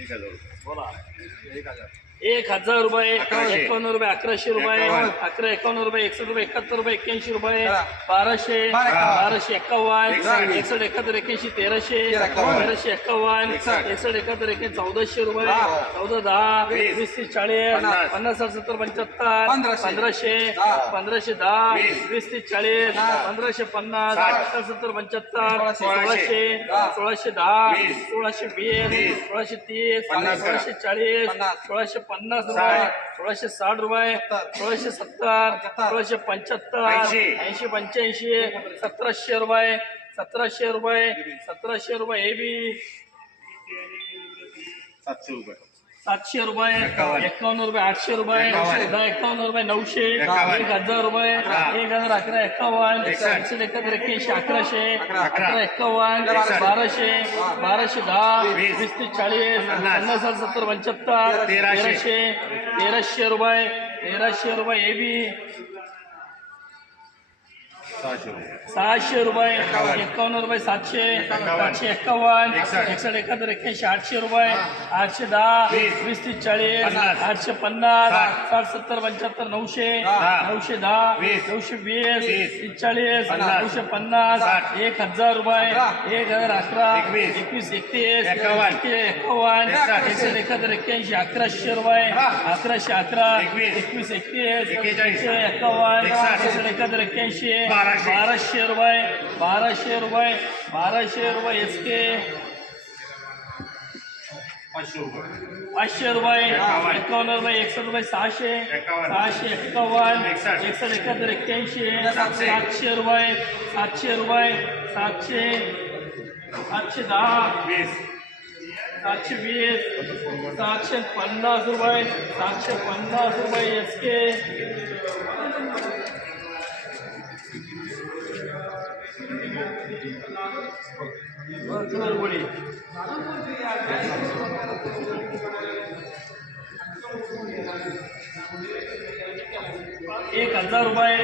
एक हजार रुपये. बोला एक हजार एक हजार रुपये. एकावन्न रुपये अकराशे रुपये एकावन्न. अकरा एकावन्न रुपये एकसष्ट रुपये एकाहत्तर रुपये एक्क्याऐंशी रुपये. बाराशे बारा. बाराशे एक्कावन्न एकसष्ट. एकाहत्तर एक्क्याऐंशी तेराशे एकावन्न. तेराशे एक्कावन्न एकसष्ट. एकाहत्तर एक्क्याऐंशी चौदाशे रुपये. चौदा दहा वीस. तीस चाळीस पन्नास. साठ सत्तर पंच्याहत्तर पंधराशे. पंधराशे दहा. वीस. तीस चाळीस. पंधराशे पन्नास. साठ सत्तर पंच्याहत्तर सोळाशे. सोळाशे दहा. सोळाशे वीस. सोळाशे तीस. सोळाशे चाळीस. सोळाशे पन्नास. रुपये सोळाशे साठ रुपये. सोळाशे सत्तर. सोळाशे पंच्याहत्तर ऐंशी. ऐंशी पंच्याऐंशी सतराशे रुपये सतराशे रुपये सतराशे रुपये हे बी सातशे रुपये सातशे रुपये एकावन्न. एकावन्न रुपये आठशे रुपये. दहा एकावन्न रुपये नऊशे. एक हजार रुपये. एक हजार अकरा एकावन्न एकसष्ट. एकशे एकाहत्तर एक्क्याऐंशी अकराशे अकरा. एकसष्ट. बाराशे बाराशे दहा वीस. ते चाळीस पन्नास. सत्तर पंच्याहत्तर तेराशे. तेराशे रुपये तेराशे रुपये हे बी सहाशे रुपये सहाशे रुपये एकावन्न रुपये सातशे सातशे एक्कावन्न एकसष्ट. एकसष्ट एकाहत्तर एक्क्याऐंशी आठशे रुपये आठशे दहा वीस. तीस चाळीस. आठशे पन्नास साठ. सत्तर पंच्याहत्तर नऊशे. नऊशे दहा. नऊशे वीस तीस. चाळीस. नऊशे पन्नास. एक हजार रुपये. एक हजार अकरा एकवीस. एकतीस एकावन्न. एकशे एकसष्ट. एकशे एकाहत्तर एक्क्याऐंशी अकराशे रुपये अकरा. अकराशे अकरा एकवीस. एकतीस. एकशे. एकशे एकाहत्तर एक्क्याऐंशी बाराशे. रुपये बाराशे रुपये बाराशे रुपये एस के पाचशे रुपये एकावन्न. रुपये एकसष्ट रुपये सहाशे. सहाशे एक्कावन्न एकसष्ट. एकसष्ट एकाहत्तर एक्क्याऐंशी सातशे. सातशे रुपये सातशे रुपये सातशे सातशे दहा वीस सातशे वीस सातशे पन्नास रुपये सातशे पन्नास रुपये एस के एक हजार रुपये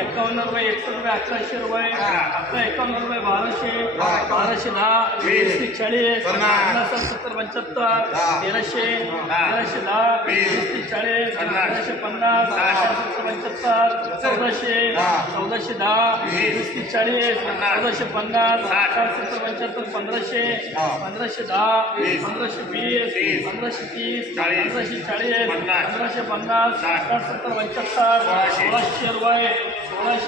एकावन्न रुपये एकसष्ट रुपये अकराशे रुपये अकरा एकावन्न रुपये बाराशे बाराशे दहा वीस ते चाळीस पन्नास. सत्तर पंच्याहत्तर तेराशे तेराशे दहा वीस चाळीस. तेराशे पन्नास सत्तर चौदाशे चौदाशे दहा ते चाळीस चौदाशे पन्नास सत्तर पंच्याहत्तर पंधराशे पंधराशे दहा पंधराशे वीस पंधराशे तीस. पंधराशे चाळीस. पंधराशे पन्नास. साठ सत्तर पंच्याहत्तर सोळाशे. सोळाशे रुपये सोळाशे